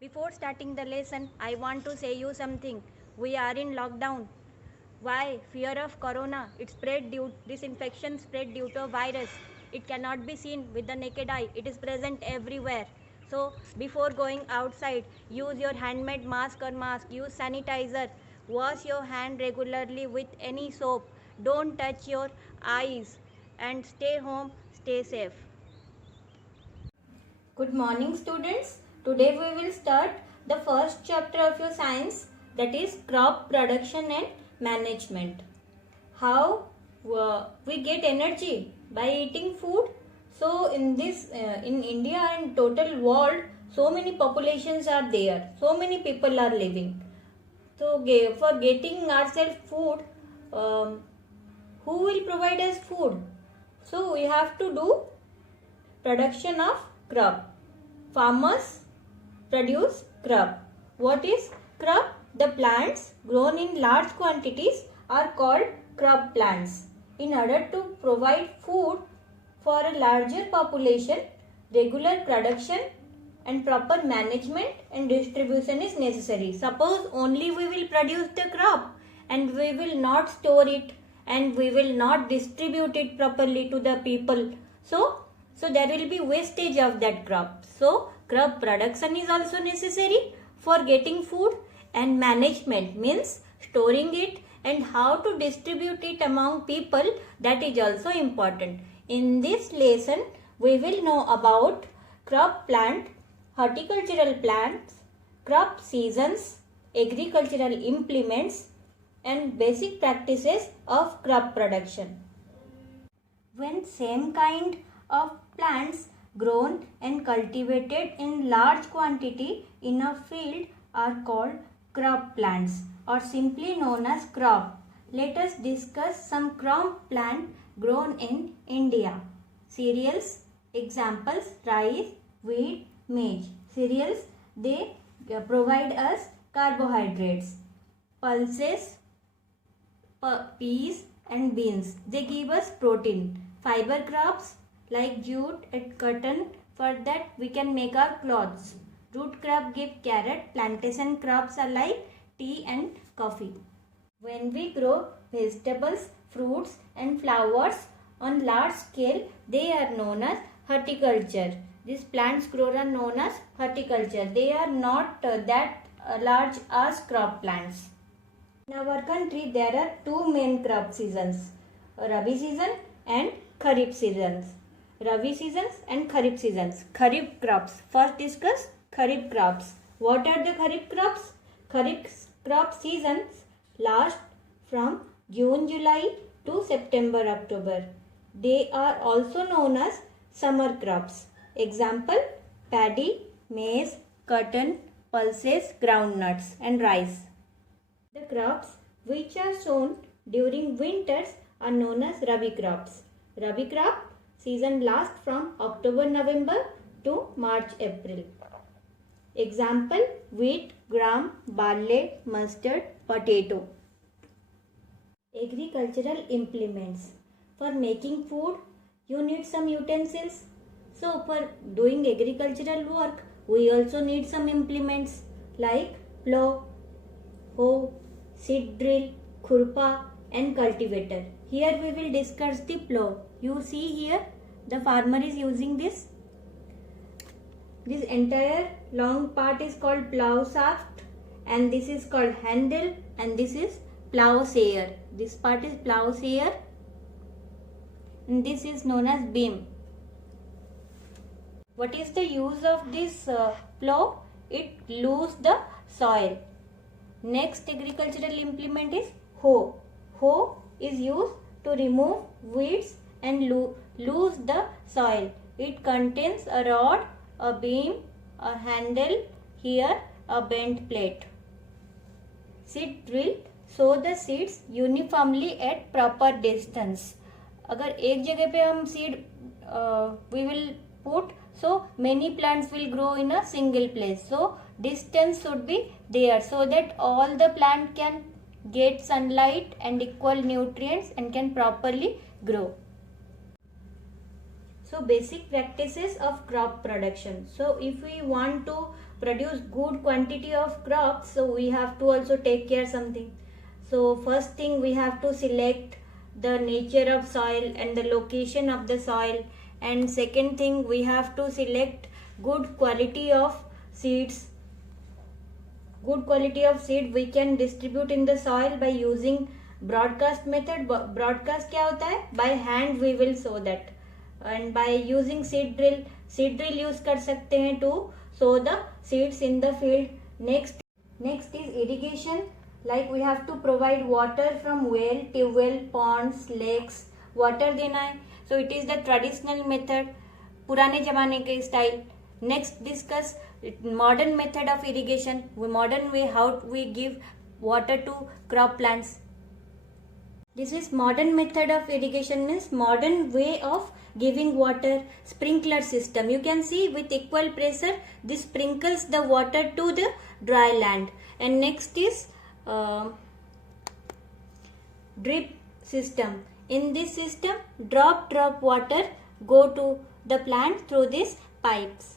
Before starting the lesson, I want to say you something. We are in lockdown. Why? Fear of corona. This infection spread due to a virus. It cannot be seen with the naked eye. It is present everywhere. So before going outside, use your handmade mask or mask. Use sanitizer. Wash your hand regularly with any soap. Don't touch your eyes. And stay home. Stay safe. Good morning, students. Today we will start the first chapter of your science, that is crop production and management. How we get energy by eating food. So in India and total world, so many populations are there. So many people are living. So for getting ourselves food, who will provide us food? So we have to do production of crop. Farmers produce crop. What is crop? The plants grown in large quantities are called crop plants. In order to provide food for a larger population, regular production and proper management and distribution is necessary. Suppose only we will produce the crop and we will not store it and we will not distribute it properly to the people. So there will be wastage of that crop. So crop production is also necessary for getting food, and management means storing it and how to distribute it among people, that is also important. In this lesson we will know about crop plant, horticultural plants, crop seasons, agricultural implements and basic practices of crop production. When same kind of plants grown and cultivated in large quantity in a field are called crop plants or simply known as crop. Let us discuss some crop plant grown in India. Cereals, examples rice, wheat, maize. Cereals, they provide us carbohydrates. Pulses, peas and beans, they give us protein. Fiber crops like jute and cotton, for that we can make our clothes. Root crop give carrot. Plantation crops are like tea and coffee. When we grow vegetables, fruits and flowers on large scale, they are known as horticulture. These plants grown are known as horticulture. They are not that large as crop plants. In our country, there are two main crop seasons, Rabi season and Kharif seasons. Rabi seasons and Kharif seasons. Kharif crops. First discuss Kharif crops. What are the Kharif crops? Kharif crop seasons last from June, July to September, October. They are also known as summer crops. Example, paddy, maize, cotton, pulses, groundnuts and rice. The crops which are sown during winters are known as Rabi crops. Rabi crop season lasts from October-November to March-April. Example, wheat, gram, barley, mustard, potato. Agricultural implements. For making food, you need some utensils. So for doing agricultural work, we also need some implements like plow, hoe, seed drill, khurpa and cultivator. Here we will discuss the plow. You see here the farmer is using this. This entire long part is called plow shaft and this is called handle and this is plow sayer. This part is plow sayer and this is known as beam. What is the use of this plow? It loosens the soil. Next agricultural implement is hoe. Hoe is used to remove weeds and loose the soil. It contains a rod, a beam, a handle, here a bent plate. Seed drill, sow the seeds uniformly at proper distance. अगर एक जगह पे हम seed we will put, so many plants will grow in a single place. So distance should be there so that all the plant can get sunlight and equal nutrients and can properly grow. So basic practices of crop production. So if we want to produce good quantity of crops, so we have to also take care something. So first thing, we have to select the nature of soil and the location of the soil, and second thing, we have to select good quality of seeds. Good quality of seed we can distribute in the soil by using broadcast method. Broadcast क्या होता है? By hand we will sow that, and by using seed drill use कर सकते हैं to sow the seeds in the field. Next is irrigation. Like we have to provide water from well, tubewell, ponds, lakes. Water देना है. So it is the traditional method, पुराने जमाने के style. Next discuss modern method of irrigation. Modern way how we give water to crop plants. This is modern method of irrigation, means modern way of giving water. Sprinkler system. You can see with equal pressure this sprinkles the water to the dry land. And next is drip system. In this system, drop water go to the plant through these pipes.